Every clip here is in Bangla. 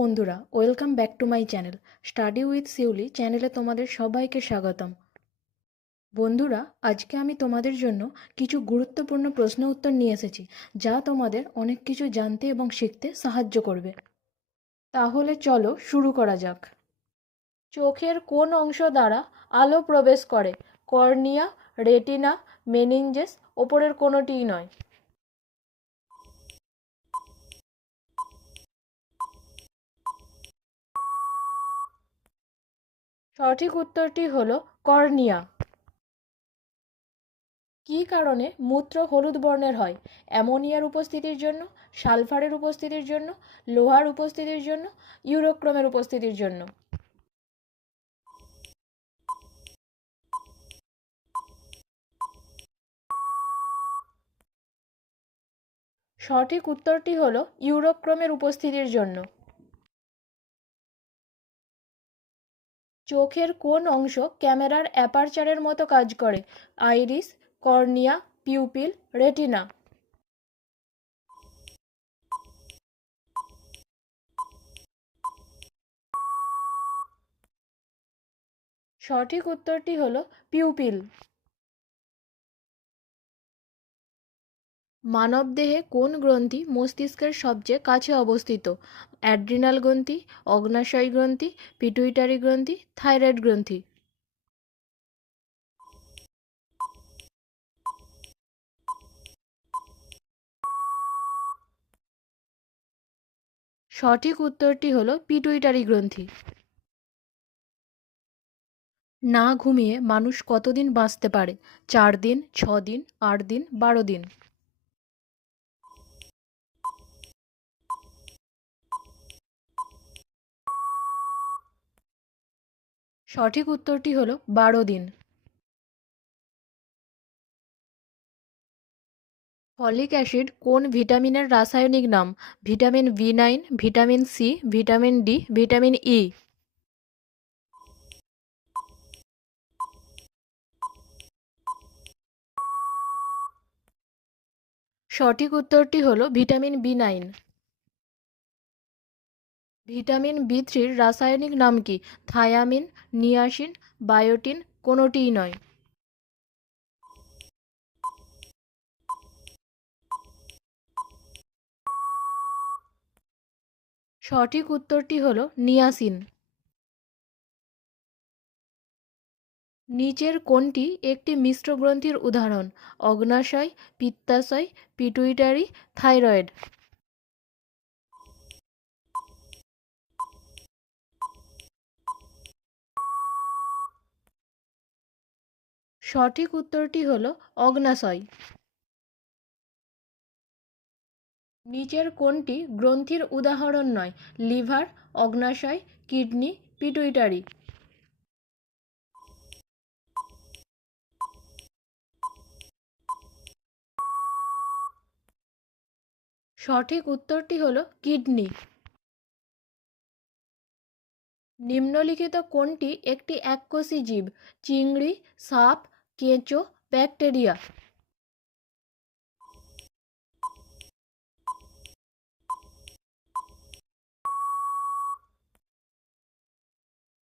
বন্ধুরা, welcome back to my channel study with Shiuli চ্যানেলে তোমাদের সবাইকে স্বাগতম। বন্ধুরা, আজকে আমি তোমাদের জন্য কিছু গুরুত্বপূর্ণ প্রশ্ন উত্তর নিয়ে এসেছি, যা তোমাদের অনেক কিছু জানতে এবং শিখতে সাহায্য করবে। তাহলে চলো শুরু করা যাক। চোখের কোন অংশ দ্বারা আলো প্রবেশ করে? কর্নিয়া, রেটিনা, মেনিনজেস, ওপরের কোনোটিই নয়। সঠিক উত্তরটি হলো কর্নিয়া। কী কারণে মূত্র হলুদ বর্ণের হয়? অ্যামোনিয়ার উপস্থিতির জন্য, সালফারের উপস্থিতির জন্য, লোহার উপস্থিতির জন্য, ইউরোক্রোমের উপস্থিতির জন্য। সঠিক উত্তরটি হলো ইউরোক্রোমের উপস্থিতির জন্য। চোখের কোন অংশ ক্যামেরার অ্যাপারচারের মতো কাজ করে? Iris, cornea, pupil, retina. সঠিক উত্তরটি হলো পিউপিল। মানবদেহে কোন গ্রন্থি মস্তিষ্কের সবচেয়ে কাছে অবস্থিত? অ্যাড্রিনাল গ্রন্থি, অগ্ন্যাশয় গ্রন্থি, পিটুইটারি গ্রন্থি, থাইরয়েড গ্রন্থি। সঠিক উত্তরটি হলো পিটুইটারি গ্রন্থি। না ঘুমিয়ে মানুষ কতদিন বাঁচতে পারে? 4 দিন, 6 দিন, 8 দিন, 12 দিন। সঠিক উত্তরটি হলো 12 দিন। ফলিক অ্যাসিড কোন ভিটামিনের রাসায়নিক নাম? Vitamin B nine, vitamin C, vitamin D, vitamin E. সঠিক উত্তরটি হলো ভিটামিন বি9। ভিটামিন বি3-র রাসায়নিক নাম কি? থায়ামিন, নিয়াসিন, বায়োটিন, কোনোটিই নয়। সঠিক উত্তরটি হলো নিয়াসিন। নিচের কোনটি একটি মিশ্র গ্রন্থির উদাহরণ? অগ্ন্যাশয়, পিত্তাশয়, পিটুইটারি, থাইরয়েড। সঠিক উত্তরটি হলো অগ্ন্যাশয়। নিচের কোনটি গ্রন্থির উদাহরণ নয়? লিভার, অগ্ন্যাশয়, কিডনি, পিটুইটারি। সঠিক উত্তরটি হলো কিডনি। নিম্নলিখিত কোনটি একটি এককোষী জীব? চিংড়ি, সাপ, কেঁচো, ব্যাকটেরিয়া।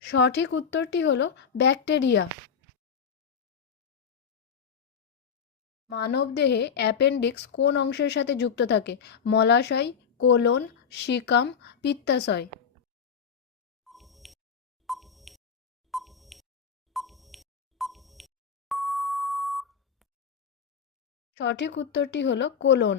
সঠিক উত্তরটি হলো ব্যাকটেরিয়া। মানবদেহে অ্যাপেন্ডিক্স কোন অংশের সাথে যুক্ত থাকে? মলাশয়, কোলন, সিকাম, পিত্তাশয়। সঠিক উত্তরটি হলো কোলন।